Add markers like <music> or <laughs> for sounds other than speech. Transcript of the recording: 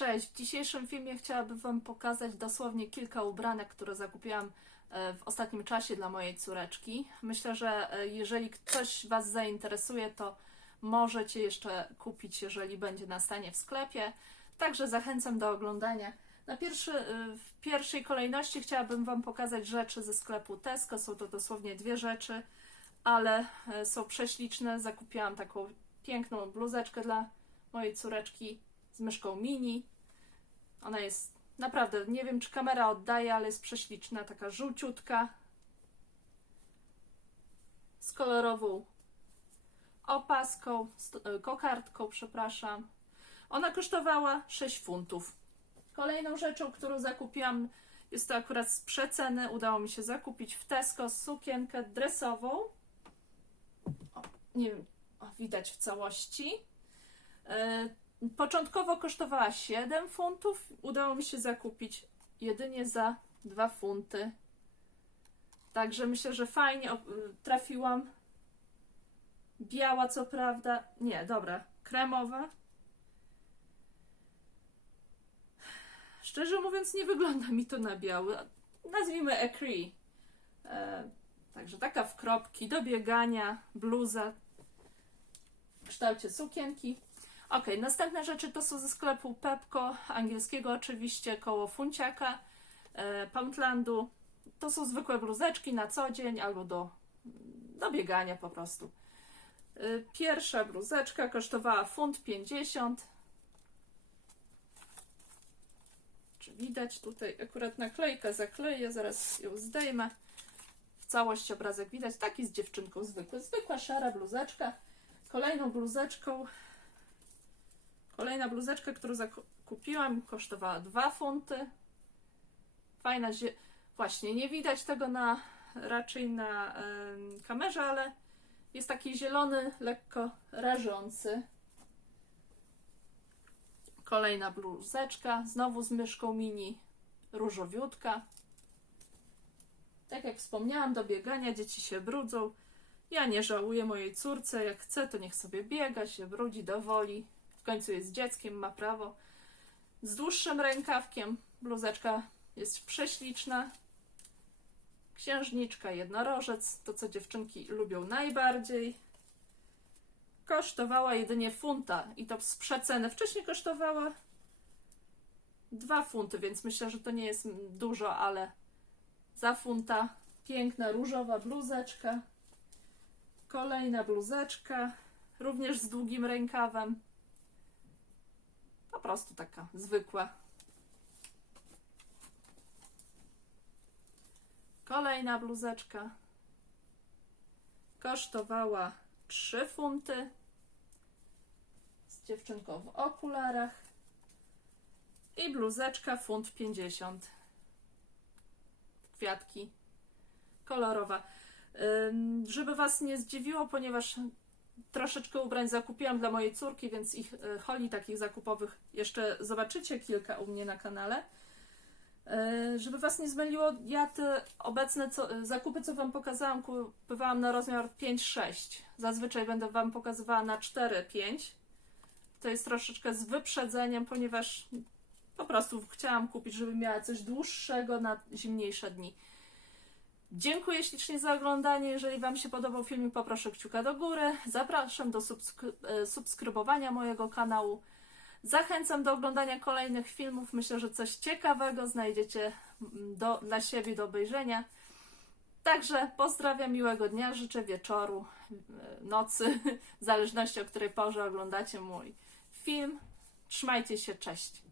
Cześć, w dzisiejszym filmie chciałabym Wam pokazać dosłownie kilka ubranek, które zakupiłam e, w ostatnim czasie dla mojej córeczki. Myślę, że e, jeżeli ktoś Was zainteresuje, to możecie jeszcze kupić, jeżeli będzie na stanie w sklepie. Także zachęcam do oglądania. Na pierwszy, e, w pierwszej kolejności chciałabym Wam pokazać rzeczy ze sklepu Tesco. Są to dosłownie dwie rzeczy, ale są prześliczne. Zakupiłam taką piękną bluzeczkę dla mojej córeczki z myszką mini. Ona jest naprawdę, nie wiem czy kamera oddaje, ale jest prześliczna, taka żółciutka. Z kolorową opaską, e, kokardką, przepraszam. Ona kosztowała 6 funtów. Kolejną rzeczą, którą zakupiłam, jest to akurat z przeceny. Udało mi się zakupić w Tesco sukienkę dresową. O, nie wiem, o, widać w całości. Początkowo kosztowała 7 funtów. Udało mi się zakupić jedynie za 2 funty. Także myślę, że fajnie o- trafiłam. Biała, co prawda. Nie, dobra, kremowa. Szczerze mówiąc, nie wygląda mi to na biały. Nazwijmy ecri. E, także taka w kropki, do biegania, bluza w kształcie sukienki. Ok, następne rzeczy to są ze sklepu Pepco, angielskiego oczywiście, koło Funciaka, e, Poundlandu. To są zwykłe bluzeczki na co dzień albo do, do biegania po prostu. E, Pierwsza bluzeczka kosztowała funt 50. Czy widać tutaj akurat naklejkę zakleję, zaraz ją zdejmę. W całości obrazek widać, taki z dziewczynką zwykły, zwykła szara bluzeczka. Kolejną bluzeczką Kolejna bluzeczka, którą zakupiłam, kosztowała 2 funty. Fajna, zie... właśnie nie widać tego na raczej na em, kamerze, ale jest taki zielony, lekko rażący. Kolejna bluzeczka, znowu z myszką mini, różowiutka. Tak jak wspomniałam, do biegania dzieci się brudzą. Ja nie żałuję mojej córce, jak chce, to niech sobie biega, się brudzi do woli. Końcu jest dzieckiem, ma prawo. Z dłuższym rękawkiem. Bluzeczka jest prześliczna. Księżniczka, jednorożec, to co dziewczynki lubią najbardziej. Kosztowała jedynie funta i to z przeceny. Wcześniej kosztowała 2 funty, więc myślę, że to nie jest dużo, ale za funta piękna różowa bluzeczka. Kolejna bluzeczka, również z długim rękawem. Po prostu taka zwykła. Kolejna bluzeczka. Kosztowała 3 funty. Z dziewczynką w okularach. I bluzeczka funt 50. Kwiatki. Kolorowa. Żeby Was nie zdziwiło, ponieważ troszeczkę ubrań zakupiłam dla mojej córki, więc ich e, holi takich zakupowych jeszcze zobaczycie kilka u mnie na kanale. E, Żeby Was nie zmyliło, ja te obecne co, e, zakupy, co Wam pokazałam, kupowałam na rozmiar 5-6. Zazwyczaj będę Wam pokazywała na 4-5. To jest troszeczkę z wyprzedzeniem, ponieważ po prostu chciałam kupić, żeby miała coś dłuższego na zimniejsze dni. Dziękuję ślicznie za oglądanie. Jeżeli Wam się podobał filmik, poproszę kciuka do góry. Zapraszam do e, subskrybowania mojego kanału. Zachęcam do oglądania kolejnych filmów. Myślę, że coś ciekawego znajdziecie mm, do, dla siebie do obejrzenia. Także pozdrawiam, miłego dnia, życzę wieczoru, e, nocy, <laughs> w zależności o której porze oglądacie mój film. Trzymajcie się, cześć.